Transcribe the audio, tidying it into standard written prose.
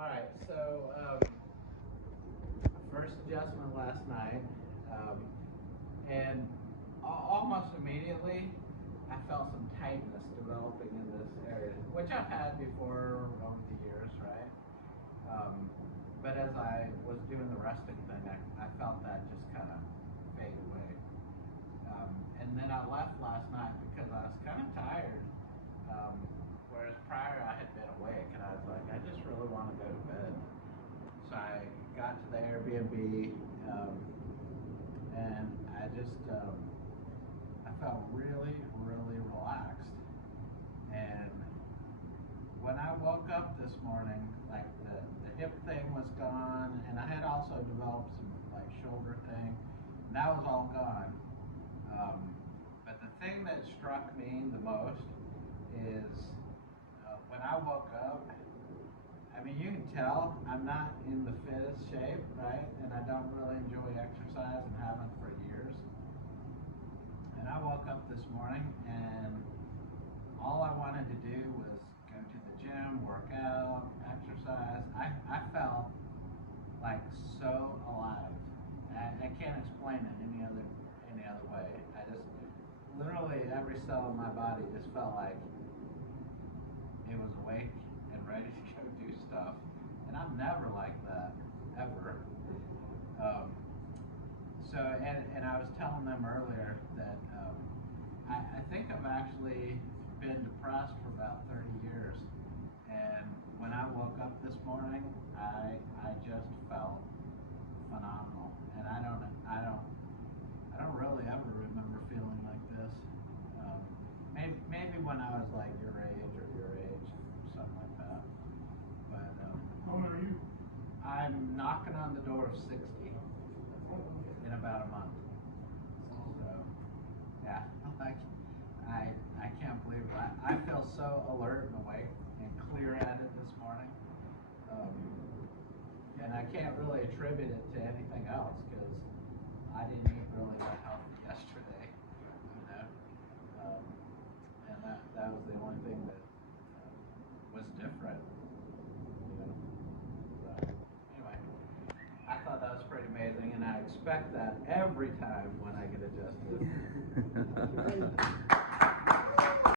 All right, so first adjustment last night, and almost immediately I felt some tightness developing in this area, which I've had before over the years, right? But as I was doing the resting thing, I felt that just kind of fade away. And then I left last night because I was kind of tired. Whereas prior I had been awake and I was like, I just really want to go to bed. So I got to the Airbnb and I just, I felt really, really relaxed. And when I woke up this morning, like the hip thing was gone, and I had also developed some like shoulder thing, and that was all gone. But the thing that struck me the most is when I woke up, I mean, you can tell I'm not in the fittest shape, right? And I don't really enjoy exercise and haven't for years. And I woke up this morning and all I wanted to do was go to the gym, work out, exercise. I felt like so alive. I can't explain it any other way. I just literally every cell in my body just felt like it was awake and ready to go do stuff. And I'm never like that, ever. And I was telling them earlier that I think I've actually been depressed for about 30 years. And when I woke up this morning, I just felt phenomenal. And I don't really ever remember feeling like this. Maybe when I was like your age, something like that. But How old are you? I'm knocking on the door of 60 in about a month. So yeah, like I can't believe it. I feel so alert and awake and clear-headed this morning. And I can't really attribute it to anything else because I didn't eat really that healthy yesterday, you know. And that was the only thing that was different, you know. So anyway, I thought that was pretty amazing, and I expect that every time when I get adjusted.